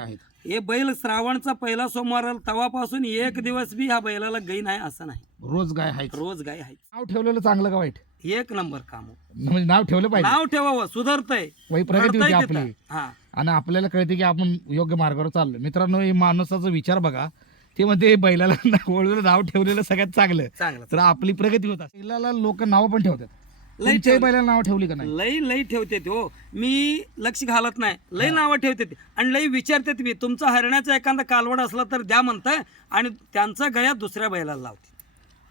काय आहेत. हे बैल श्रावणचा पहिला सोमवार आला तेव्हापासून एक दिवस बी ह्या बैलाला गाई नाही असं नाही. रोज गाय आहेत रोज गाय आहे नाव ठेवलेलं चांगलं का वाईट? एक नंबर काम हो. म्हणजे नाव ठेवलं पाहिजे. नाव ठेवावं सुधारतंय. वही प्रगती होती आपली. हा. आणि आपल्याला कळते की आपण योग्य मार्गावर चाललो मित्रांनो हे माणसाचा विचार बघा. ते म्हणते बैलाला वळूला नाव ठेवलेलं सगळ्यात चांगलं. चांगलं तर आपली प्रगती होत असते. बैलाला लोक नाव पण ठेवतात. लई तुमच्याही बैलाला नाव ठेवली का नाही? लई लई ठेवते ते हो. मी लक्ष घालत नाही. लई नावं ठेवते ते. आणि लई विचारते मी तुमचा हरण्याचा एखादा कालवड असला तर द्या म्हणताय आणि त्यांचा गया दुसऱ्या बैलाला लावते.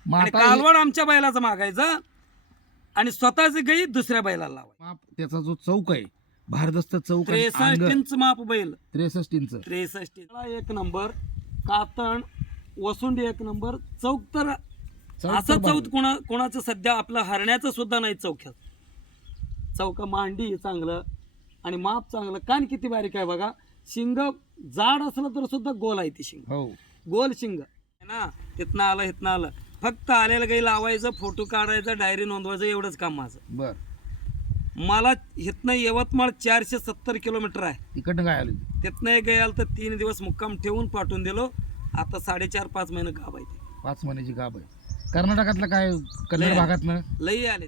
मग आणि आता हे- कालवड आमच्या बैलाचं मागायचं आणि स्वतःची गाई दुसऱ्या बैलाला लावायची. माप त्याचा जो चौक आहे भारदस्त चौक आणि त्रेसष्ट अंग इंच माप बैल. त्रेसष्ट इंच. त्रेसष्ट. एक नंबर कातण वसुंडी एक नंबर चौक तर असं चौक कोणा कोणाचं सध्या आपलं हरण्याचं सुद्धा नाही चौक्यात. चौका मांडी चांगलं आणि माप चांगलं. कान किती बारीक आहे बघा. शिंग जाड असलं तर सुद्धा गोल आहे ती शिंग. हो. गोल शिंग. ना तिथनं आलं इथनं आलं. फक्त आलेलं काही लावायचं फोटो काढायचं डायरी नोंदवायचं एवढंच काम माझं. बर. मला इथनं यवतमाळ चारशे सत्तर किलोमीटर आहे. इकडनं काय आली? तिथनं एक गेल तर तीन दिवस मुक्काम ठेवून पाठवून दिलो. आता साडेचार पाच महिने गाव आहे. पाच महिन्याची गाब आहे. कर्नाटकातलं काय कन्नड लय. भागातनं? लई आले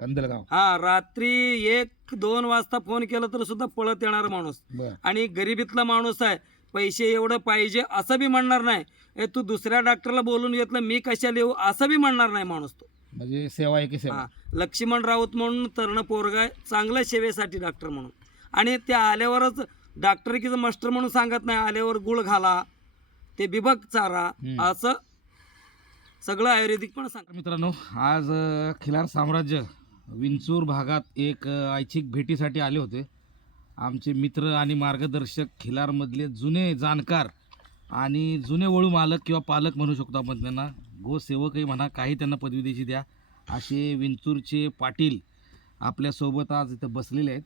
कंदलगाव. हा रात्री एक दोन वाजता फोन केला तर सुद्धा पळत येणार माणूस. बर. आणि गरिबीतला माणूस आहे. पैसे एवढं पाहिजे असं बी म्हणणार नाही. ए तू दुसऱ्या डॉक्टरला बोलून घेतलं मी कशाला येऊ असं बी म्हणणार नाही माणूस तो. म्हणजे सेवा आहे की सेवा? हा लक्ष्मण राऊत म्हणून तरुण पोरगा चांगल्या सेवेसाठी डॉक्टर म्हणून. आणि ते आल्यावरच डॉक्टरकीचं मास्टर म्हणून सांगत नाही आल्यावर गुळ घाला ते बिबक चारा हम्म. असं सगळं आयुर्वेदिक पण सांग. मित्रांनो आज खिलार साम्राज्य विंचूर भागात एक ऐच्छिक भेटीसाठी आले होते. आमचे मित्र आणि मार्गदर्शक खिलारमधले जुने जाणकार आणि जुने वळू मालक किंवा पालक म्हणू शकतो आपण त्यांना. गोसेवकही म्हणा काही त्यांना पदवी द्यायची द्या. असे विंचूरचे पाटील आपल्यासोबत आज इथं बसलेले आहेत.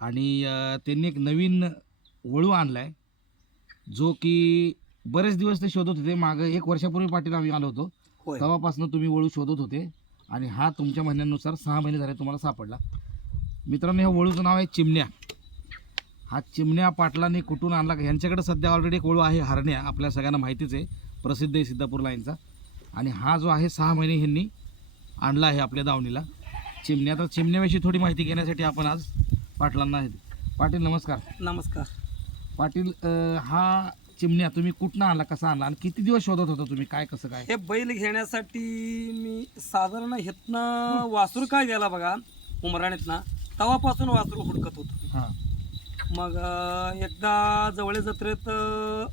आणि त्यांनी एक नवीन वळू आणला आहे जो की बरेच दिवस ते शोधत होते. मागं एक वर्षापूर्वी पाटील आम्ही आलो होतो. होय. तेव्हापासून तुम्ही वळू शोधत होते. आणि हा तुमच्या म्हणण्यानुसार सहा महिने झाले तुम्हाला सापडला. मित्रांनो ह्या वळूचं नाव आहे चिमण्या. हा चिमण्या पाटलांनी कुठून आणला? का यांच्याकडे सध्या ऑलरेडी एक वळू आहे हरण्या. आपल्या सगळ्यांना माहितीच आहे. प्रसिद्ध आहे सिद्धापूर लाईनचा. आणि हा जो आहे सहा महिने ह्यांनी आणला आहे आपल्या दावणीला. चिमण्या तर चिमण्याविषयी थोडी माहिती घेण्यासाठी आपण आज पाटलांना पाटील नमस्कार. नमस्कार. पाटील अं, हा चिमण्या तुम्ही कुठनं आणला कसा आणला आणि किती दिवस शोधत होता तुम्ही? काय कसं काय? हे बैल घेण्यासाठी मी साधारण हेतनं वासरू काय गेला बघा उमराणीतनं तवापासून वासरू हुडकत होतो. हां. मग अं, एकदा जवळ जत्रेत अं,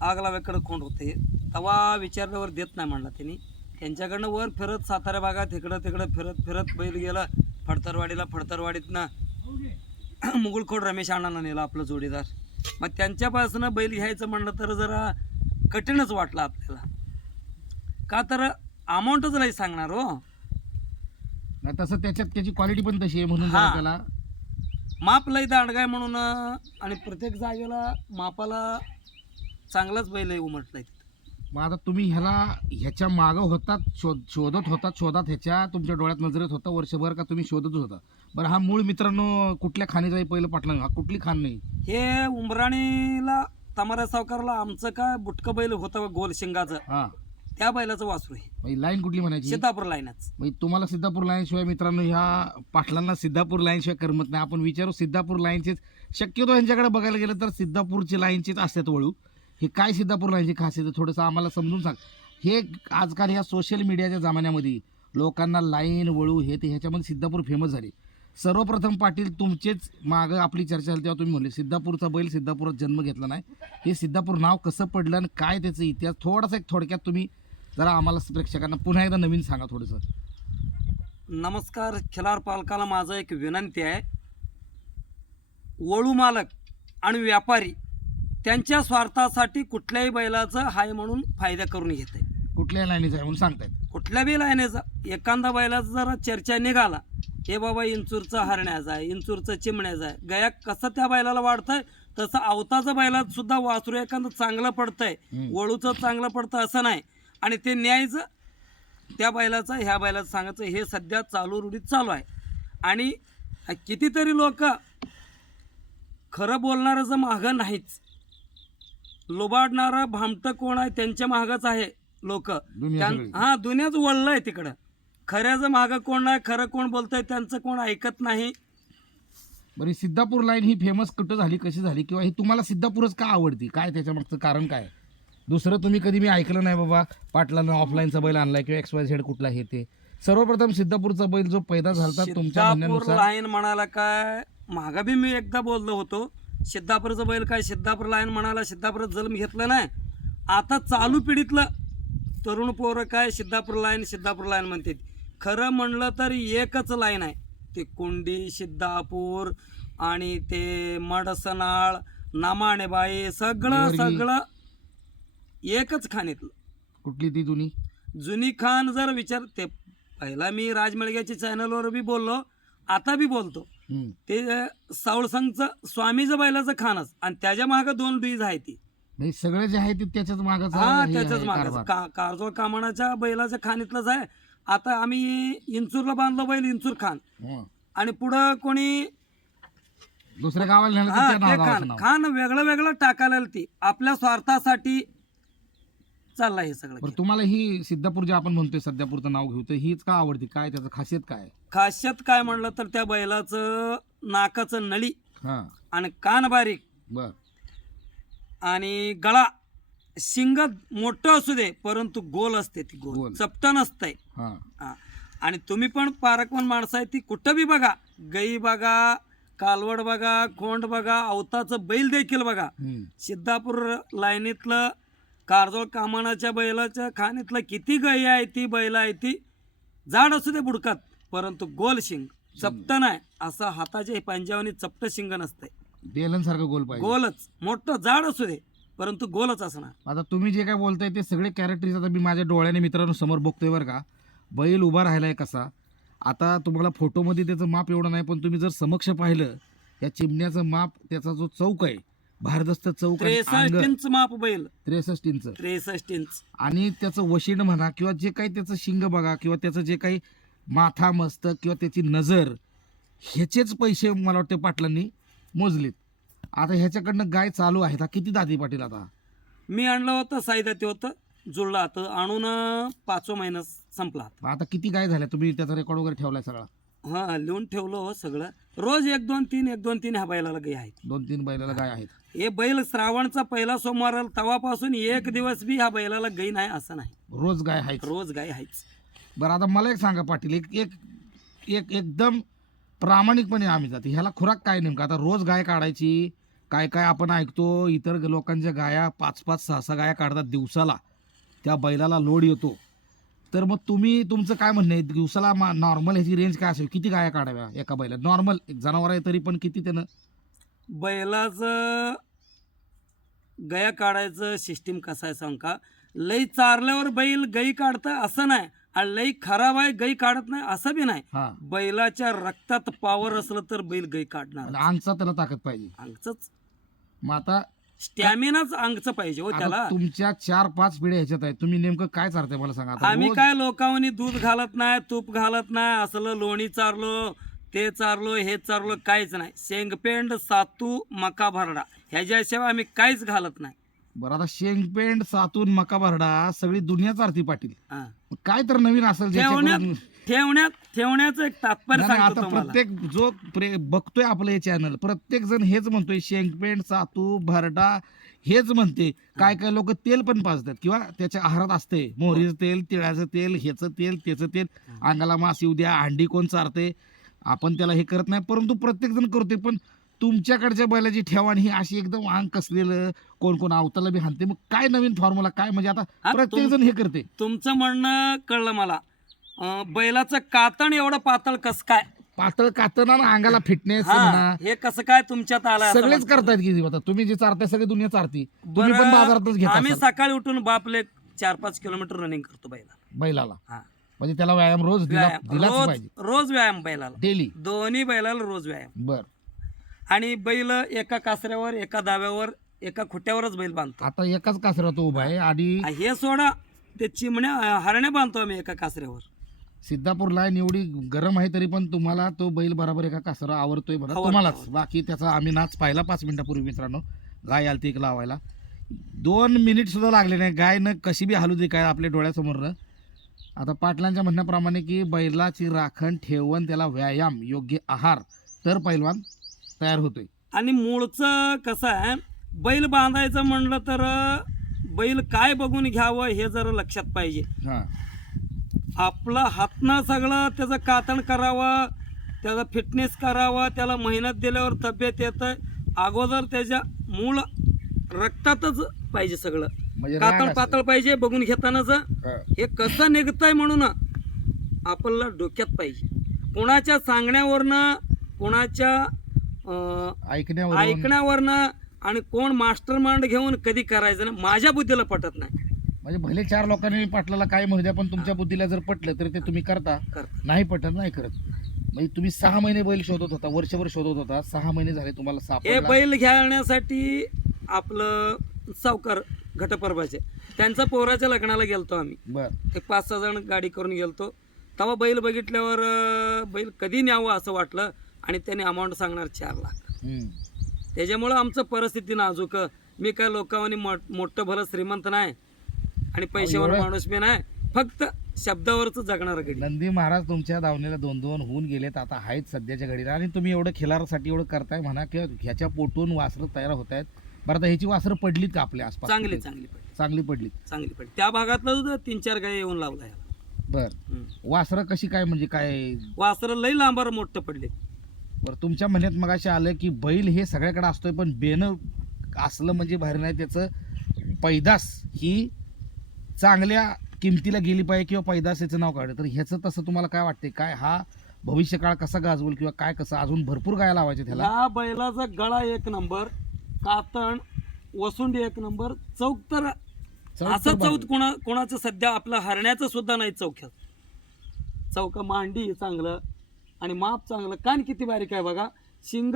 आग लाव्याकडं खोंड होते तवा विचारल्यावर देत नाही म्हणला त्यांनी. त्यांच्याकडनं वर फिरत सातारा भागात इकडं तिकडं फिरत फिरत बैल गेला फडतरवाडीला फडतरवाडीतनं मुगुळखोड रमेश अण्णांना नेला आपलं जोडीदार. मग त्यांच्यापासून बैल घ्यायचं म्हणलं तर जरा कठीणच वाटलं आपल्याला. का तर अमाऊंटच नाही सांगणार हो. तसं त्याच्यात त्याची क्वालिटी पण तशी आहे म्हणून जरा हां. त्याला. माप लई दांडगाय म्हणून आणि प्रत्येक जागेला मापाला चांगलाच बैल आहे उमटलाय. मग आता तुम्ही ह्याला ह्याच्या मागं होतात शोध शोधत होतात शोधात ह्याच्या तुमच्या डोळ्यात नजरेत होता वर्षभर का तुम्ही शोधतच होता? बरं हा मूळ मित्रांनो कुठल्या खाणीचा आहे पहिलं पाटला हा कुठली खाण नाही? हे उमराणीला तमाऱ्या सावकारला आमचं काय बुटकं बैल होतं बघ गोल शिंगाचं. हां. त्या बैलाचं वासरू आहे. लाईन कुठली म्हणायची? सीतापूर लाईनच. म्हणजे तुम्हाला सिद्धापूर लाईनशिवाय मित्रांनो ह्या पाटलांना सिद्धापूर लाईनशिवाय करमत नाही. आपण विचारू सिद्धापूर लाईनचेच शक्यतो यांच्याकडे बघायला गेलं तर सिद्धापूरचे लाईनचेच असतात वळू. हे काय सिद्धापूर लाईनची खासियत आहे? थोडंसं आम्हाला समजून सांग. हे आजकाल ह्या सोशल मीडियाच्या जमान्यामध्ये लोकांना लाईन वळू हे ते ह्याच्यामध्ये सिद्धापूर फेमस झाले. सर्वप्रथम पाटील तुमचेच मागं आपली चर्चा झाली तेव्हा तुम्ही म्हणले सिद्धापूरचा बैल सिद्धापुरात जन्म घेतला नाही. हे सिद्धापूर नाव कसं पडलं आणि काय त्याचा इतिहास? थोडासा एक थोडक्यात तुम्ही जरा आम्हाला प्रेक्षकांना पुन्हा एकदा नवीन सांगा थोडंसं. नमस्कार खिलार पालकाला माझं एक विनंती आहे. वळू मालक आणि व्यापारी त्यांच्या स्वार्थासाठी कुठल्याही बैलाचं हाय म्हणून फायदा करून घेते. कुठल्या लाईनीचं आहे म्हणून सांगतायत. कुठल्या बी लाईनेचा एखादा बैलाचा जरा चर्चा निघाला हे बाबा इंचूरचा हरण्याचा आहे इंचूरचा चिमण्याचा आहे. गया कसं त्या बैलाला वाढतंय? तसं अवताचं बैलात सुद्धा वासरू एखादं चांगलं पडतंय. वळूचं चांगलं पडतं असं नाही. आणि ते न्यायचं त्या बैलाचं ह्या बैलाचं सांगायचं हे सध्या चालू रूढीत चालू आहे. आणि कितीतरी लोक खरं बोलणाऱ्याचं मागं नाहीच लोबाडणारं भामटं कोण आहे त्यांच्या मागच आहे लोक. हा दुनियाच वळलं आहे तिकडं. खऱ्याचं मागं कोण नाही खरं कोण बोलतंय त्यांचं कोण ऐकत नाही. बरी सिद्धापूर लाईन ही फेमस कुठं झाली कशी झाली किंवा ही तुम्हाला सिद्धापूरच का आवडती? काय त्याच्या मागचं कारण काय? दुसरं तुम्ही कधी मी ऐकलं नाही बाबा पाटलानं ऑफलाईनचा बैल आणलाय किंवा एक्स वाय झेड कुठला हे ते. सर्वप्रथम सिद्धापूरचा बैल जो पैदा झाला तुमच्या सिद्धापूर म्हणण्यानुसार लाईन म्हणाला काय? मागा बी मी एकदा बोललो होतो. सिद्धापूरचं बैल काय? सिद्धापूर लाईन म्हणाला सिद्धापूरचं जन्म घेतलं नाही. आता चालू पिढीतलं तरुण पोरं काय? सिद्धापूर लाईन सिद्धापूर लाईन म्हणते खरं म्हणलं तर एकच लाईन आहे. ते कोंडी सिद्धापूर आणि ते मडसनाळ नामाणेबाई सगळं. सगळं एकच खाणीतलं कुठली ती जुनी? जुनी खान जर विचार ते पहिला मी राजमळग्याच्या चॅनलवर बी बोललो आता बी बोलतो. ते सावळसंगचं स्वामीचं बैलाचं खानच आणि त्याच्या मागं दोन बीज आहे ती. म्हणजे सगळं जे आहे ते त्याच्याच मागच हा त्याच्याच मागं कारजोळ कामणाच्या बैलाच्या खाणीतलंच आहे. आता आम्ही इंचूरला बांधलो बैल इंचूर खान. आणि पुढं कोणी दुसऱ्या गावाला नेलं तर हा त्या ते नावाचं खान. नाव. खान वेगळं वेगळं टाकायला ती. आपल्या स्वार्थासाठी चाललंय हे सगळं बरं तुम्हाला ही सिद्धापूर जे आपण म्हणतोय सध्यापूरचं नाव घेऊ तर हीच का आवडती? काय त्याचं खासियत काय? खासियत काय म्हणलं तर त्या बैलाचं नाकाचं नळी हा. आणि कान बारीक बर. आणि गळा. शिंग मोठं असू दे परंतु गोल असते ती गोल. गोल. चपटं हा. हा. आणि तुम्ही पण पारकवन माणसं आहे ती कुठं बी बघा. गाई बघा कालवड बघा खोंड बघा अवताचं बैल देखील बघा. हम्म. सिद्धापूर लाईनीतलं कारजोळ कामानाच्या बैलाच्या खाणीतलं किती गाई आहे ती बैल आहे ती. जाड असू दे बुडकात परंतु गोल शिंग. चपटं नाही असं हाताच्या पंजावनी चपटं शिंग नसतंय. बेलन सारखं गोल पाहिजे. गोलच. मोठं जाड असू दे. परंतु गोलच असणार. आता तुम्ही जे काय बोलताय ते सगळे कॅरेक्टर्स आता मी माझ्या डोळ्याने मित्रांनो समोर बघतोय बरं का. बैल उभा राहिलाय कसा. आता तुम्हाला फोटोमध्ये त्याचं माप एवढं नाही पण तुम्ही जर समक्ष पाहिलं या चिमण्याचं माप त्याचा जो चौक आहे भारदस्त चौक त्रेसष्ट इंच माप बैल. त्रेसष्ट इंच त्रेसष्ट इंच आणि त्याचं वशीण म्हणा किंवा जे काही त्याचं शिंग बघा किंवा त्याचं जे काही माथा मस्तक किंवा त्याची नजर ह्याचेच पैसे मला वाटतं पाटलांनी मोजलेत. आता ह्याच्याकडनं गाय चालू आहे आता किती दादी पाटील आता? मी आणलं होतं साईदा ते होतं जुळलं होतं आणून पाचवा महिना संपला आता. किती गाय झाल्या? तुम्ही त्याचा रेकॉर्ड वगैरे ठेवलाय सगळा? हा लिहून ठेवलं हो सगळं. रोज एक दोन तीन एक दोन तीन ह्या बैलाला गाई आहेत. दोन तीन बैलाला गाय आहेत. हे बैल श्रावणचा पहिला सोमवार आला तेव्हापासून एक दिवस बी ह्या बैलाला गाई नाही असं नाही. रोज गाय आहेत रोज गाई आहेच. बरं आता मला एक सांगा पाटील एक एक एक एकदम प्रामाणिकपणे आम्ही जाते. ह्याला खुराक काय नेमका? आता रोज गाय काढायची काय काय आपण ऐकतो इतर लोकांच्या गाया पाच पाच सहा सहा गाया काढतात दिवसाला. त्या बैलाला लोड येतो. तर मग तुम्ही तुमचं काय म्हणणं आहे? दिवसाला मा नॉर्मल ह्याची रेंज काय असेल? किती गाया काढाव्या एका बैला नॉर्मल एक जनावर आहे तरी पण किती त्यानं? बैलाचं गया काढायचं सिस्टीम कसं आहे सांग का? लई चारल्यावर बैल गाई काढतं असं नाही. लई खराब आहे गाई काढत नाही असं बी नाही. हा. बैलाच्या रक्तात पावर असलं तर बैल गाई काढणार. आणि अंगचा त्याला ताकद पाहिजे. अंगच मग आता स्टॅमिनाच अंगचं पाहिजे हो त्याला. आता तुमच्या चार पाच पिढ्या ह्याच्यात आहेत तुम्ही नेमकं काय चारताय मला सांगा आता? आम्ही रोज- काय लोकांनी दूध घालत नाही तूप घालत नाही असलं लोणी चारलो ते चारलो हे चारलो काहीच नाही. शेंगपेंड सातू मका भरडा. ह्याच्याशिवाय आम्ही काहीच घालत नाही. बरं आता शेंगपेंड सातून मका भरडा सगळी दुनियाच आरती पाटील. हा. काय तर नवीन असेल ठेवण्यात ज्याच्याकडून- ठेवण्यात ठेवण्याचं एक तात्पर्य नाही, नाही, सांगतो आता तुम्हाला. प्रत्येक जो प्रे बघतोय आपलं हे चॅनल प्रत्येक जण हेच म्हणतोय शेंगपेंड सातू भरडा हेच म्हणते. काय काय लोक तेल पण पाजतात किंवा त्याच्या आहारात असते. मोहरीचं तेल तिळाचं तेल ह्याचं तेल त्याचं तेल. अंगाला मास येऊ द्या अंडी कोण चारते? आपण त्याला हे करत नाही परंतु प्रत्येक जण करतोय पण तुमच्याकडच्या बैलाची ठेवाण ही अशी एकदम अंग कसलेलं कोण कोण अवताला बी हाणते. मग काय नवीन फॉर्म्युला काय म्हणजे आता हा, प्रत्येक जण हे करते. तुमचं म्हणणं कळलं मला. अं, बैलाचं कातण एवढं पातळ कस काय? पातळ कातना ना अंगाला फिटनेस हा हे कसं काय तुमच्यात आलं सगळेच करतायत की आता तुम्ही जे चारताय सगळी दुनिया चारती. तुम्ही पण बाजारातच घेता आम्ही असाल. सकाळी उठून बापले चार पाच किलोमीटर रनिंग करतो बैला बैलाला. हा. म्हणजे त्याला व्यायाम रोज दिला व्यायाम. दिलाच रोज पाहिजे. रोज व्यायाम बैलाला. डेली. दोन्ही बैलाला रोज व्यायाम. बर. आणि बैल एका कासऱ्यावर एका दाव्यावर एका खुट्यावरच बैल बांधतो. आता एकाच कासरा तो उभा आहे आणि हे सोडा ते चिमण्या हरण्या बांधतो आम्ही एका कासऱ्यावर. सिद्धापूर लाईन एवढी गरम आहे तरी पण तुम्हाला तो बैल बरोबर एका कासरा आवडतोय बरं आवडतो, तुम्हालाच. बाकी त्याचा आम्ही नाच पाहिला पाच मिनिटापूर्वी मित्रांनो. गाय आलती एक लावायला. दोन मिनिट सुद्धा लागले नाही. गाय न कशी बी हलू दे काय आपल्या डोळ्यासमोरनं. आता पाटलांच्या म्हणण्याप्रमाणे की बैलाची राखण ठेवून त्याला व्यायाम योग्य आहार. तर पैलवान तयार होतोय. आणि मूळचं कसं आहे बैल बांधायचं म्हणलं तर बैल काय बघून घ्यावं हे जरा लक्षात पाहिजे. हां. आपलं हातनं सगळं त्याचं कातण करावं त्याचा फिटनेस करावं त्याला मेहनत दिल्यावर तब्येत येतं अगोदर त्याच्या मूळ रक्तातच पाहिजे सगळं. म्हणजे कातळ. पातळ पाहिजे बघून घेतानाच. हां. कसं निघतंय म्हणून आपल्याला डोक्यात पाहिजे. कोणाच्या सांगण्यावरनं कोणाच्या ऐकण्यावर ऐकण्यावरनं आणि कोण मास्टर माइंड घेऊन कधी करायचं ना माझ्या बुद्धीला पटत नाही. म्हणजे भले चार लोकांनी पाटलाला काय म्हणू द्या पण तुमच्या बुद्धीला जर पटलं तर ते तुम्ही करता. कर नाही पटत नाही करत. म्हणजे तुम्ही सहा महिने बैल शोधत होता वर्षभर शोधत होता सहा महिने झाले तुम्हाला हे सापडला बैल घेण्यासाठी आपलं सावकार घटपर्वाचे त्यांचा पोराच्या लग्नाला गेलतो आम्ही. बर. एक पाच सहा जण गाडी करून गेलतो. तेव्हा बैल बघितल्यावर अं, बैल कधी न्यावं असं वाटलं आणि त्याने अमाऊंट सांगणार चार लाख. त्याच्यामुळं आमचं परिस्थिती नाजूक मी काय लोकांनी मोठं भलं श्रीमंत नाही आणि पैशावर एवढं? माणूस मी नाही फक्त शब्दावरच जगणार घडी. नंदी महाराज तुमच्या दावणीला दोन दोन होऊन गेलेत आता आहेत सध्याच्या घडीला. आणि तुम्ही एवढं खिलारासाठी एवढं करताय म्हणा की ह्याच्या पोटून वासरं तयार होत आहेत बरं आता ह्याची वासरं पडलीत का आपल्या आसपास? चांगली? चांगली पडली. चांगली पडलीत. चांगली पडली. त्या भागातलं सुद्धा तीन चार गाय येऊन लावला बर. वासरं कशी काय म्हणजे काय? वासरं लई लांबार मोठं पडले बरं तुमच्या म्हणण्यात मग आलं की बैल हे सगळ्याकडे असतोय पण बेनं असलं म्हणजे बाहेर नाही त्याचं पैदास ही चांगल्या किमतीला गेली पाहिजे किंवा पैदासाचं नाव काढलं. तर ह्याचं तसं तुम्हाला काय वाटते काय हा भविष्य काळ कसा गाजवल किंवा काय कसं? अजून भरपूर गाया लावायचे त्याला या बैलाचा गळा एक नंबर कातण वसुंडी एक नंबर चौक तर असं. चौक कोणा कोणाचं सध्या आपलं हरण्याचं सुद्धा नाही चौक्यात चौका मांडी चांगलं आणि माप चांगलं. कान किती बारीक आहे बघा. शिंग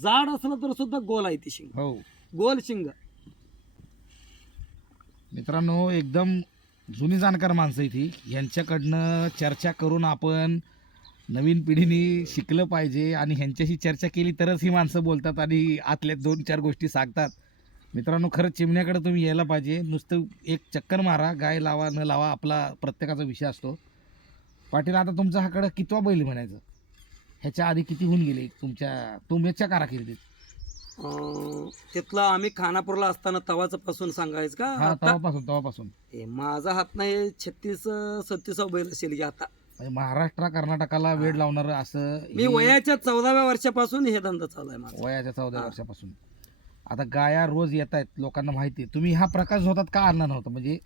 जाड असलं तर सुद्धा गोल आहे ती शिंग. हो. गोल शिंग. मित्रांनो एकदम जुनी जाणकार माणसं आहे ती यांच्याकडनं चर्चा करून आपण नवीन पिढीने शिकलं पाहिजे आणि ह्यांच्याशी चर्चा केली तरच ही माणसं बोलतात आणि आतल्या दोन चार गोष्टी सांगतात. मित्रांनो खरंच चिमण्याकडे तुम्ही यायला पाहिजे. नुसतं एक चक्कर मारा गाय लावा न लावा आपला प्रत्येकाचा विषय असतो. पाटील आता तुमचा हाकडं कितवा बैल म्हणायचं? ह्याच्या आधी किती होऊन गेले तुमच्या तुमच्या काराकिर्दीत? अं, तिथलं आम्ही खानापूरला असताना तवाचं पासून सांगायचं का? हा आता तेव्हापासून तेव्हापासून हे माझा हात नाही छत्तीस सत्तीस बैल असेल की आता. म्हणजे महाराष्ट्र कर्नाटकाला वेळ लावणार असं मी हे- वयाच्या चौदाव्या वर्षापासून हे धंदा चालू आहे माझा. वयाच्या चौदा हा. वर्षापासून. आता गाया रोज येत आहेत लोकांना माहिती आहे. तुम्ही हा प्रकाश होतात का आणला नव्हता? म्हणजे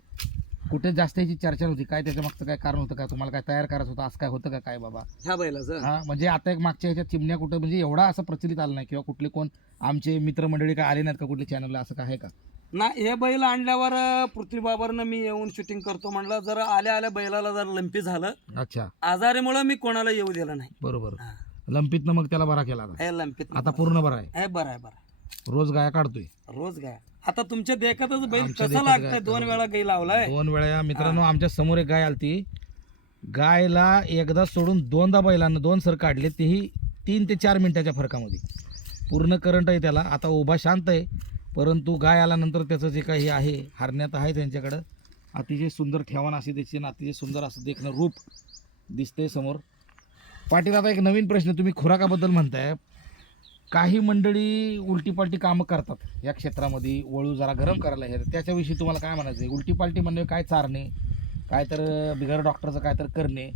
कुठे जास्त याची चर्चा नव्हती. काय त्याच्या मागचं काय कारण होतं का? तुम्हाला काय तयार करायचं होतं? असं काय होतं का? काय बाबा? ह्या बैलाचं? हा म्हणजे आता एक मागच्या ह्याच्यात चिमण्या कुठं म्हणजे एवढा असं प्रचलित आलं नाही किंवा कुठले कोण आमचे मित्रमंडळी काय आले नाहीत का कुठल्या चॅनलला असं काय आहे का? ना हे बैल आणल्यावर अं, पृथ्वीबाबरनं मी येऊन शूटिंग करतो म्हणलं. जर आल्या आल्या बैलाला जर लंपी झालं अच्छा. आजारीमुळं मी कोणाला येऊ दिलं नाही. बरोबर. हा. लंपीतनं मग त्याला बरा केला आता. हे लंपीत आता पूर्ण बरा आहे. हे बरं आहे बरं आहे. रोज गाया काढतोय. रोज गाय. आता तुमच्या देखतच बैल आमच्या कसा देखत लागतंय? गाय- दोन वेळा गाई लावलाय. दोन वेळा मित्रांनो आमच्यासमोर एक गाय आलती. गायला एकदा सोडून दोनदा बैलांना दोन सर काढले तेही तीन ते चार मिनिटाच्या फरकामध्ये. पूर्ण करंट आहे त्याला. आता उभा शांत आहे परंतु गाय आल्यानंतर त्याचं जे काही आहे हरण्यात आहे त्यांच्याकडं. अतिशय सुंदर ठेवाण असे त्याचे आणि अतिशय सुंदर असं देखणं रूप दिसतंय समोर. पाटील आता एक नवीन प्रश्न तुम्ही खुराकाबद्दल म्हणताय. काही मंडळी उलटी पालटी कामं करतात या क्षेत्रामध्ये वळू जरा गरम करायला हे त्याच्याविषयी तुम्हाला काय म्हणायचं आहे? उलटी पालटी म्हणजे काय चारणे? काय तर बिगर डॉक्टरचं काय तर करणे.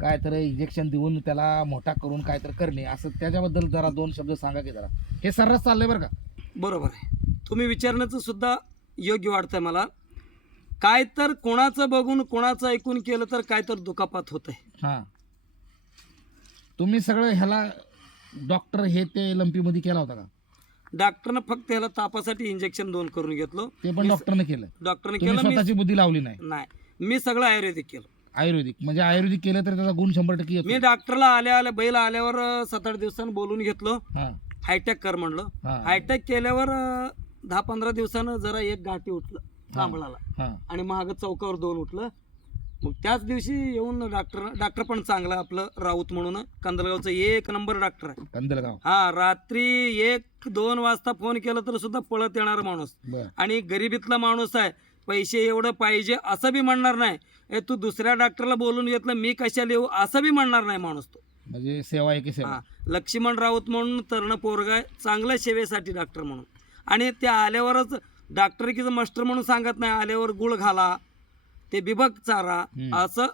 काय तर इंजेक्शन देऊन त्याला मोठा करून काय तर करणे. असं त्याच्याबद्दल जरा दोन शब्द सांगा की जरा. हे सर्रास चाललंय बरं का? बरोबर आहे. तुम्ही विचारण्याचं सुद्धा योग्य वाटतंय मला. काय तर कोणाचं बघून कोणाचं ऐकून केलं तर काय तर दुखापात होत आहे हां. तुम्ही सगळं ह्याला डॉक्टर हे ते लंपीमध्ये केला होता का? डॉक्टरनं फक्त याला तापासाठी इंजेक्शन दोन करून घेतलो. ते पण डॉक्टरने केलं. डॉक्टरने तुम्ही केलं मी स्वतःची बुद्धी लावली नाही. नाही. मी सगळं आयुर्वेदिक केलं. आयुर्वेदिक. म्हणजे आयुर्वेदिक केलं तर त्याचा गुण शंभर टक्के येतो. मी डॉक्टरला आल्या आल्या बैल आल्यावर अं, सात आठ दिवसांनी बोलून घेतलो. हां. हायटॅक कर म्हणलं. हां. हायटॅक केल्यावर अं, दहा पंधरा दिवसानं जरा एक गाठी उठलं कांबळाला हां. आणि महाग चौकावर दोन उठलं. मग त्याच दिवशी येऊन डॉक्टर डॉक्टर पण चांगला आपलं राऊत म्हणून कंदलगावचं एक नंबर डॉक्टर आहे. कंदलगाव. हा रात्री एक दोन वाजता फोन केला तर सुद्धा पळत येणार माणूस. बर. आणि गरिबीतला माणूस आहे. पैसे एवढं पाहिजे असं बी म्हणणार नाही. ए तू दुसऱ्या डॉक्टरला बोलून घेतलं मी कशाला येऊ असं बी म्हणणार नाही माणूस तो. म्हणजे सेवा आहे की सेवा? हा लक्ष्मण राऊत म्हणून तरुण पोरगा चांगल्या सेवेसाठी डॉक्टर म्हणून. आणि ते आल्यावरच डॉक्टरकीचं मास्टर म्हणून सांगत नाही आल्यावर गुळ घाला ते बिबक चारा हम्म. असं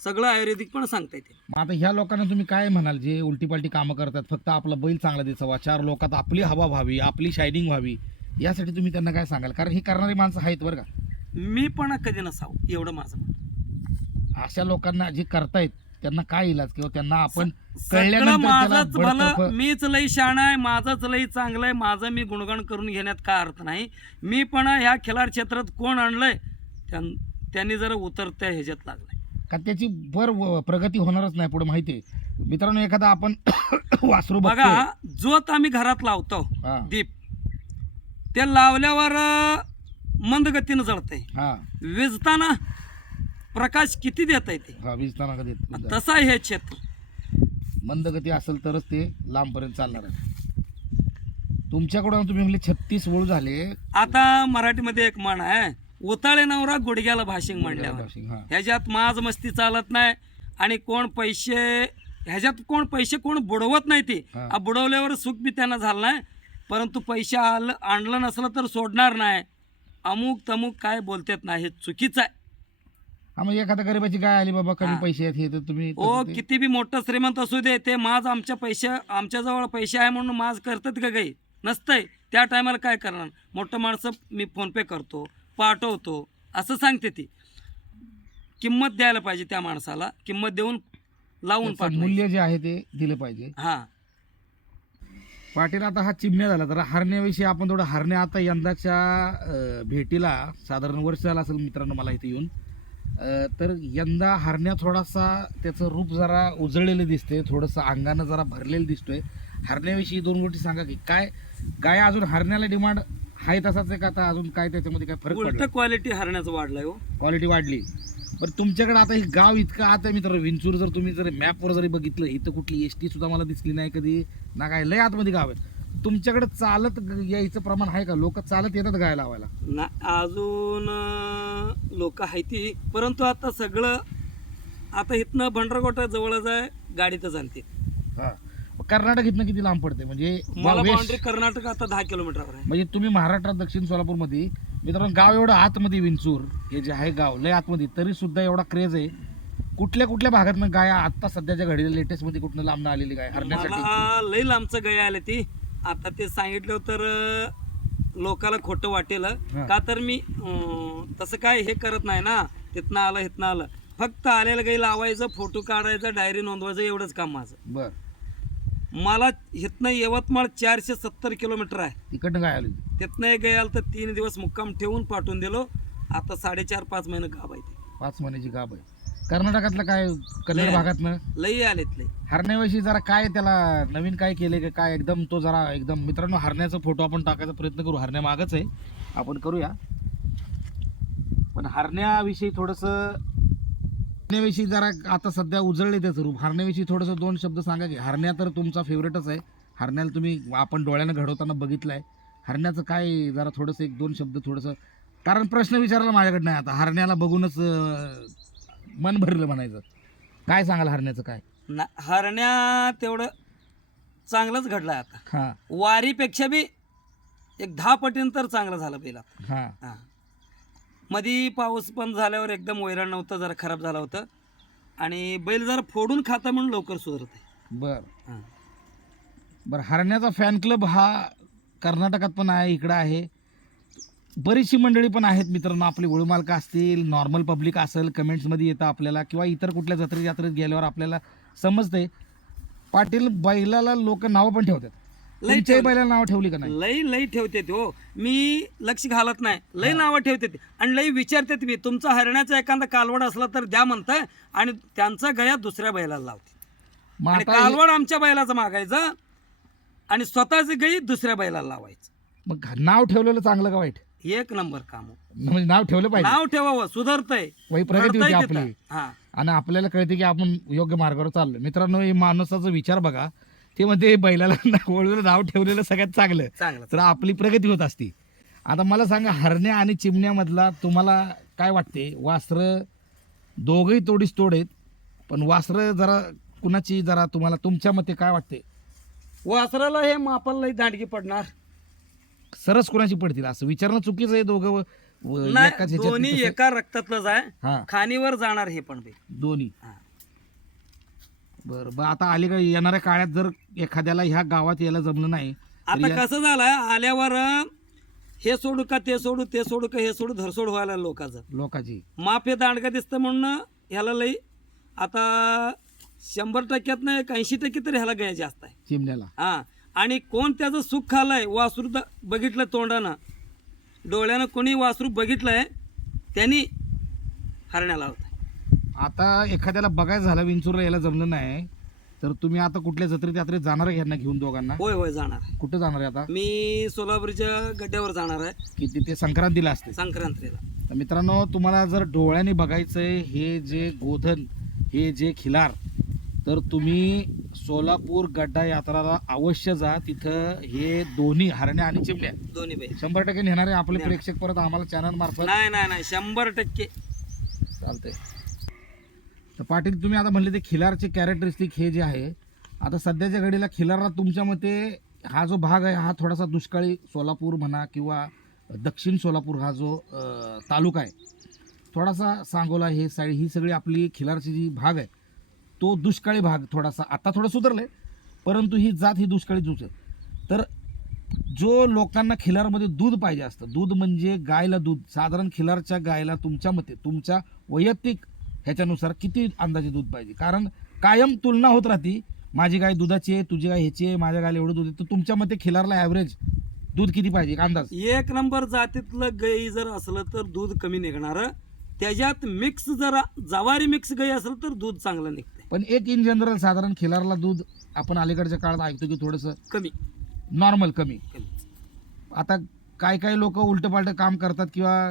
सगळं आयुर्वेदिक पण सांगता येते. मग आता ह्या लोकांना तुम्ही काय म्हणाल? जे उलटीपालटी कामं करतात फक्त आपला बैल चांगला दिसावा चार लोकात आपली हवा व्हावी आपली शायनिंग व्हावी यासाठी तुम्ही त्यांना काय सांगाल? कारण ही करणारी माणसं आहेत बरं का. मी पण कधी नसावं एवढं माझं मत. अशा लोकांना जे करतायत त्यांना काय इलाज किंवा त्यांना आपण सगळं कळल्यानंतर त्याला माझंच बडतर्फ- मीच लई शाण आहे माझंच लई चांगलं आहे माझं मी गुणगान करून घेण्यात काय अर्थ नाही. मी पण ह्या खिलार क्षेत्रात कोण आणलंय त्यां- त्यांनी जरा उतरत्या ह्याच्यात लागलाय. का त्याची व- प्रगती होणारच नाही पुढे माहिती आहे. मित्रांनो एखादा आपण वासरू बघा बघा जोत आम्ही घरात लावतो दीप. ते लावल्यावर अं, मंद गतीनं जळतंय. हा. विजताना प्रकाश किती देत आहे ते? हा वीज ताना कधी तसं हे क्षेत्र. मंद गती असेल तरच ते लांबपर्यंत चालणार आहे. तुमच्याकडून तुम्ही म्हणले छत्तीस वळू झाले. आता मराठीमध्ये एक म्हण आहे उताळे नवरा गुडघ्याला भाशिंग म्हणल्यावर. हा. ह्याच्यात माज मस्ती चालत नाही आणि कोण पैसे ह्याच्यात कोण पैसे कोण बुडवत नाही ते. बुडवल्यावर सुख बी त्यांना झालं नाही परंतु पैसे आलं आणलं नसलं तर सोडणार नाही. अमुक तमुक काय बोलतात नाही हे चुकीचं आहे. एखाद्या गरीबाची गाय आली बाबा कमी. पैसे आहेत हे तर तुम्ही ओ किती बी मोठं श्रीमंत असू दे ते माज आमच्या पैसे आमच्याजवळ पैसे आहे म्हणून माज करतात का काही नसतंय. त्या टायमाला काय करणार? मोठं माणसं मी फोनपे करतो. पाठवतो. असं सांगते ती. किंमत द्यायला पाहिजे त्या माणसाला. किंमत देऊन लावून त्याचं मूल्य जे आहे ते दिलं पाहिजे. हा. पाटील आता हा चिमण्या झाला. तर हरण्याविषयी आपण थोडं हरण्या आता यंदाच्या अं, भेटीला साधारण वर्ष झालं असेल मित्रांनो मला इथे येऊन. अं, तर यंदा हरण्या थोडासा त्याचं रूप जरा उजळलेलं दिसतंय. थोडंसं अंगानं जरा भरलेलं दिसतोय. हरण्याविषयी दोन गोष्टी सांगा की काय गाय अजून हरण्याला डिमांड आहे तसाच आहे का आता अजून काय त्याच्यामध्ये काय फरक उलट पडला? क्वालिटी हरण्याचं वाढलंय हो. क्वालिटी वाढली. पण तुमच्याकडे आता हे गाव इतकं आता मित्र विंचूर जर तुम्ही जर मॅपवर जरी बघितलं इथं कुठली एस टी सुद्धा मला दिसली नाही कधी. ना काय लय आतमध्ये गाव आहे तुमच्याकडे चालत ग- यायचं प्रमाण आहे का? लोक चालत येतात गाय लावायला. ना अजून लोक आहेत ती परंतु आता सगळं आता इथनं भंडरगोटा जवळच आहे गाडीतच आणते कर्नाटक इथनं किती लांब पडते म्हणजे मला बाउंड्री कर्नाटक आता दहा किलोमीटरवर आहे. म्हणजे तुम्ही महाराष्ट्रात दक्षिण सोलापूरमध्ये मित्रांनो गाव एवढं आतमध्ये विंचूर. हे जे आहे गाव लय आतमध्ये तरी सुद्धा एवढा क्रेज आहे. कुठल्या कुठल्या भागातनं गाय आता सध्याच्या घडीला लेटेस्टमध्ये कुठनं लांब आलेली गाय हरण्यासाठी? मला लई लांबचं गय आले ती. आता ते सांगितलं तर लोकाला खोटं वाटेल. हा. का तर मी अं, तसं काय हे करत नाही ना. तिथनं आलं इथनं आलं. फक्त आलेलं गाई लावायचं फोटो काढायचा डायरी नोंदवायचं एवढंच काम माझं. बर. मला इथनं यवतमाळ चारशे सत्तर किलोमीटर आहे. तिकडनं गाय आली? तिथनं आलं तर तीन दिवस मुक्काम ठेवून पाठवून दिलो. आता साडेचार पाच महिने गाव आहे ते. पाच महिन्याची गाब आहे. कर्नाटकातलं काय कन्नड लय. भागातनं? लई आलेत लई हरण्याविषयी जरा काय त्याला नवीन काय केलंय का काय? एकदम तो जरा एकदम मित्रांनो हरण्याचा फोटो आपण टाकायचा प्रयत्न करू. हरण्या मागच आहे. आपण करूया. पण हरण्याविषयी थोडस हरण्याविषयी जरा आता सध्या उजळले त्याचं रूप. हरण्याविषयी थोडंसं दोन शब्द सांगा की हरण्या तर तुमचा फेवरेटच आहे. हरण्याला तुम्ही आपण डोळ्यानं घडवताना बघितलंय. हरण्याचं काय जरा थोडंसं एक दोन शब्द थोडंसं कारण प्रश्न विचारला माझ्याकडनं आहे आता. हरण्याला बघूनच मन भरलं म्हणायचं. काय सांगाल हरण्याचं काय? ना हरण्या तेवढं चांगलंच घडलं आता. हां. वारीपेक्षा बी एक दहा पटीन तर चांगलं झालं पहिला. हां. हां. मधी पाऊस पण झाल्यावर एकदम वैरण नव्हतं जरा खराब झालं होतं. आणि बैल जरा फोडून खाता म्हणून लवकर सुधारत. आहे बर. हां. बरं हरण्याचा फॅन क्लब हा कर्नाटकात पण आहे इकडं आहे. बरीचशी मंडळी पण आहेत मित्रांनो आपली वळूमालका असतील नॉर्मल पब्लिक असेल कमेंट्समध्ये येतं आपल्याला किंवा इतर कुठल्या जत्रेत यात्रेत गेल्यावर आपल्याला समजते पाटील बैलाला लोक नावं पण ठेवतात. लई तुमच्याही ठेवली. बैलाला नाव ठेवली का नाही? लई लई ठेवते हो. मी लक्ष घालत नाही. लई नावं ठेवते आणि लई विचारते मी तुमचा हरण्याचा एखादा कालवड असला तर द्या म्हणताय आणि त्यांचा गया दुसऱ्या बैलाला लावते. मग आणि आता हे- कालवड आमच्या बैलाचं मागायचं आणि स्वतःचं गाई दुसऱ्या बैलाला लावायचं. मग नाव ठेवलेलं चांगलं का वाईट? एक नंबर काम हो. म्हणजे नाव ठेवलं पाहिजे. नाव ठेवावं सुधारतंय. वही प्रगती होती आपली. हा. आणि आपल्याला कळते की आपण योग्य मार्गावर चाललो मित्रांनो हे माणसाचा विचार बघा. ते म्हणते बैलाला वळूला नाव ठेवलेलं सगळ्यात चांगलं. चांगलं. तर आपली प्रगती होत असती. आता मला सांगा हरण्या आणि चिमण्यामधला तुम्हाला काय वाटते? वासरं दोघंही तोडीस तोड आहेत पण वासरं जरा कुणाची जरा तुम्हाला तुमच्या मते काय वाटते? वासराला हे मापाला दांडगी पडणार. सरस कुणाची पडतील? असं विचारणं चुकीचं आहे दोघं व- व एकाच नाही ह्याच्यात दोन्ही एका रक्तातलंच आहे. हा. खाणीवर जाणार हे पण बे. दोन्ही. हा. बरं बरं. आता अलीकडे येणाऱ्या काळात जर एखाद्याला ह्या गावात यायला जमलं नाही तर आता कसं झालंय आल्यावर अं, हे सोडू का ते सोडू ते सोडू का हे सोडू धरसोड व्हायला लोकांचं. लोकांची. माप हे दांडगा दिसतं म्हणून ह्याला लई आता शंभर टक्क्यात नाही ऐंशी टक्के तरी ह्याला गया जास्त आहे. चिमण्याला. हा. आणि कोण त्याचं सुख खाल्लंय वासरू द- बघितलं तोंडानं. डोळ्यानं कोणी वासरू बघितलंय त्यांनी हरण्याला होता आता एखाद्याला बघायचं झालं विंचूरला यायला जमलं नाही तर तुम्ही आता कुठल्या जत्रेत यात्रेत जाणार आहे यांना घेऊन दोघांना? होय होय जाणार आहे. कुठं जाणार आहे आता? मी सोलापूरच्या गड्ड्यावर जाणार आहे. की तिथे संक्रांतीला असते. संक्रांतीला. तर मित्रांनो तुम्हाला जर डोळ्याने बघायचंय हे जे गोधन हे जे खिलार तर तुम्ही सोलापूर गड्डा यात्राला अवश्य जा. तिथं हे दोन्ही हरण्या आणि चिमल्या दोन्ही शंभर टक्के नेणारे आपले. प्रेक्षक परत आम्हाला चॅनल मार्फत. नाही नाही नाही. शंभर टक्के. चालतंय. तर पाटील तुम्ही आता म्हणले ते खिलारचे कॅरेक्टरिस्टिक हे जे आहे आता सध्याच्या घडीला खिलारला तुमच्या मते हा जो भाग आहे हा थोडासा दुष्काळी सोलापूर म्हणा किंवा दक्षिण सोलापूर हा जो तालुका आहे थोडासा सांगोला हे साईड ही सगळी आपली खिलारची जी भाग आहे तो दुष्काळी भाग थोडासा आता थोडं सुधारलं आहे परंतु ही जात ही दुष्काळी आहे तर जो लोकांना खिलारमध्ये दूध पाहिजे असतं दूध म्हणजे गायला दूध साधारण खिलारच्या गायला तुमच्या मते तुमच्या वैयक्तिक ह्याच्यानुसार किती अंदाजे दूध पाहिजे? कारण कायम तुलना होत राहते माझी गाय दुधाची आहे तुझी गाय ह्याची आहे माझ्या गायला एवढं दूध आहे तर तुमच्या मते खिलारला ॲव्हरेज दूध किती पाहिजे? एक अंदाज. एक नंबर जातीतलं गाई जर असलं तर दूध कमी निघणार. त्याच्यात मिक्स जर जवारी मिक्स गाई असलं तर दूध चांगलं निघतंय. पण एक इन जनरल साधारण खिलारला दूध आपण अलीकडच्या काळात ऐकतो की थोडंसं कमी. नॉर्मल कमी. आता काय काय लोक उलट पालट काम करतात किंवा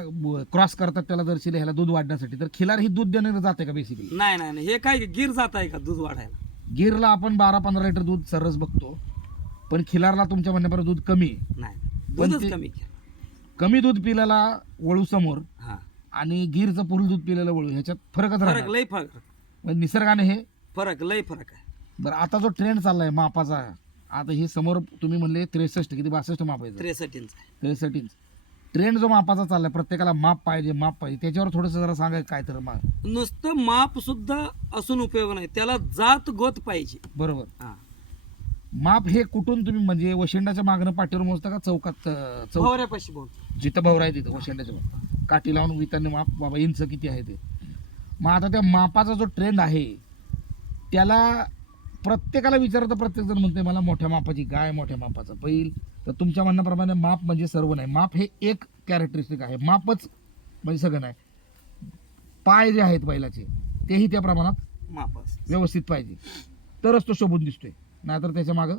क्रॉस करतात त्याला दर्शिले ह्याला दूध वाढण्यासाठी. तर खिलार ही दूध देण्याचं जाते का बेसिकली नाही नाही नाही. हे काय गिर जात आहे का दूध वाढायला? गिरला आपण बारा पंधरा लिटर दूध सर्रस बघतो. पण खिलारला तुमच्या म्हणण्याप्रमाणे दूध कमी आहे. नाही. पण दूधच ते- कमी घ्या कमी दूध पिलेला वळू समोर हा. आणि गिरचं पुढील दूध पिलेलं वळू. ह्याच्यात फरकच फरक लय फरक. म्हणजे निसर्गाने हे फरक लय फरक आहे. बरं आता जो ट्रेंड चाललाय मापाचा आता हे समोर तुम्ही म्हणले त्रेसष्ट किती बासष्ट माप आहे त्रेसष्ट इंच. आहे त्रेसष्ट इंच. ट्रेंड जो मापाचा चाललाय प्रत्येकाला माप पाहिजे माप पाहिजे. त्याच्यावर थोडंसं जरा सांगा काय तर मा नुसतं माप सुद्धा असून उपयोग नाही. त्याला जात गोत पाहिजे. बरोबर. हा. माप हे कुठून तुम्ही म्हणजे वशिंडाच्या मागणं पाठीवर मोजता का चौकात अं, चौक? बोल जिथं भाऊ आहे तिथं वशिंडाच्या माग. काठी लावून वितांनी माप बाबा इंच किती आहे ते. मग आता त्या मापाचा जो ट्रेंड आहे त्याला प्रत्येकाला विचारतं प्रत्येक जण म्हणते मला मोठ्या मापाची गाय मोठ्या मापाचा बैल. तर तुमच्या म्हणण्याप्रमाणे माप म्हणजे सर्व नाही. माप हे एक कॅरेक्टरिस्टिक आहे. मापच म्हणजे सगळं नाही. पाय जे आहेत बैलाचे तेही त्या प्रमाणात मापच व्यवस्थित पाहिजे. तरच तो शोभून दिसतोय. नाहीतर त्याच्या मागं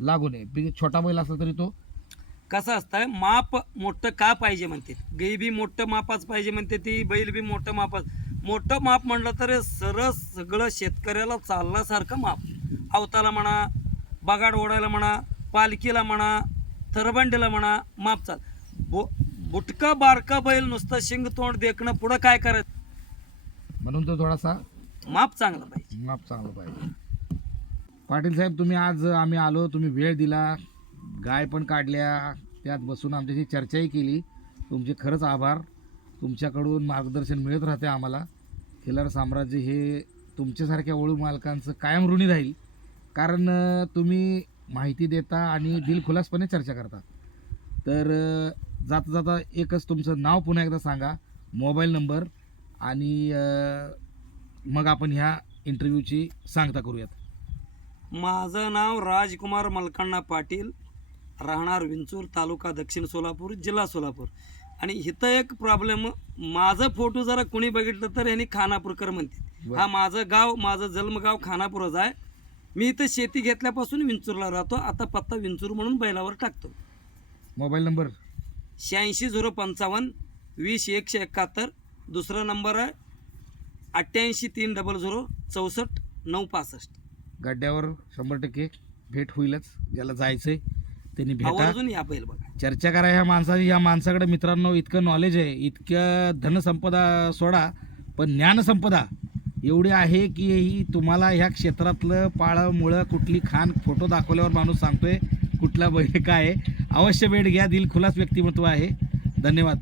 लागू नये. बी- छोटा बैल असला तरी तो कसं असतं माप मोठं का पाहिजे म्हणते? गाई बी मोठं मापाच पाहिजे म्हणते ती बैल बी मोठं मापाच. मोठं माप म्हणलं तर सरस सगळं शेतकऱ्याला चालण्यासारखं माप. अवताला म्हणा बगाड ओढायला म्हणा पालखीला म्हणा थरबंडीला म्हणा माप चाल. बो बुटका बारका बैल नुसतं शिंग तोंड देखणं पुढं काय करायचं? म्हणून तो थोडासा माप चांगलं पाहिजे. माप चांगलं पाहिजे. पाटील साहेब तुम्ही आज आम्ही आलो तुम्ही वेळ दिला गाय पण काढल्या त्यात बसून आमच्याशी चर्चाही केली. तुमचे खरंच आभार. तुमच्याकडून मार्गदर्शन मिळत राहते आम्हाला. खिलार साम्राज्य हे तुमच्यासारख्या ओळू मालकांचं कायम ऋणी राहील. कारण तुम्ही माहिती देता आणि दिलखुलासपणे चर्चा करता. तर जाता जाता एकच तुमचं नाव पुन्हा एकदा सांगा मोबाईल नंबर आणि मग आपण ह्या इंटरव्ह्यूची सांगता करूयात. माझं नाव राजकुमार मलकण्णा पाटील राहणार विंचूर तालुका दक्षिण सोलापूर जिल्हा सोलापूर. आणि इथं एक प्रॉब्लेम माझं फोटो जरा कुणी बघितलं तर ह्यांनी खानापूरकर म्हणते. हा माझं गाव माझं जन्मगाव खानापूरच आहे. मी इथं शेती घेतल्यापासून विंचूरला राहतो आता पत्ता विंचूर म्हणून बैलावर टाकतो. Mobile number? शहाऐंशी झिरो पंचावन्न वीस एकशे एकाहत्तर दुसरा नंबर आहे अठ्ठ्याऐंशी तीन डबल झिरो चौसष्ट नऊ पासष्ट. गड्ड्यावर शंभर टक्के भेट होईलच ज्याला जायचंय. त्यांनी भेटा. आवर्जून या बैल बघा. चर्चा करा ह्या माणसाची. ह्या माणसाकडे मित्रांनो इतकं नॉलेज आहे इतकं धनसंपदा सोडा पण ज्ञानसंपदा एवढी आहे की ही तुम्हाला ह्या क्षेत्रातलं पाळं मुळं कुठली खान फोटो दाखवल्यावर माणूस सांगतोय कुठला बैल काय आहे. अवश्य भेट घ्या. दिल खुलास व्यक्तिमत्व आहे. धन्यवाद.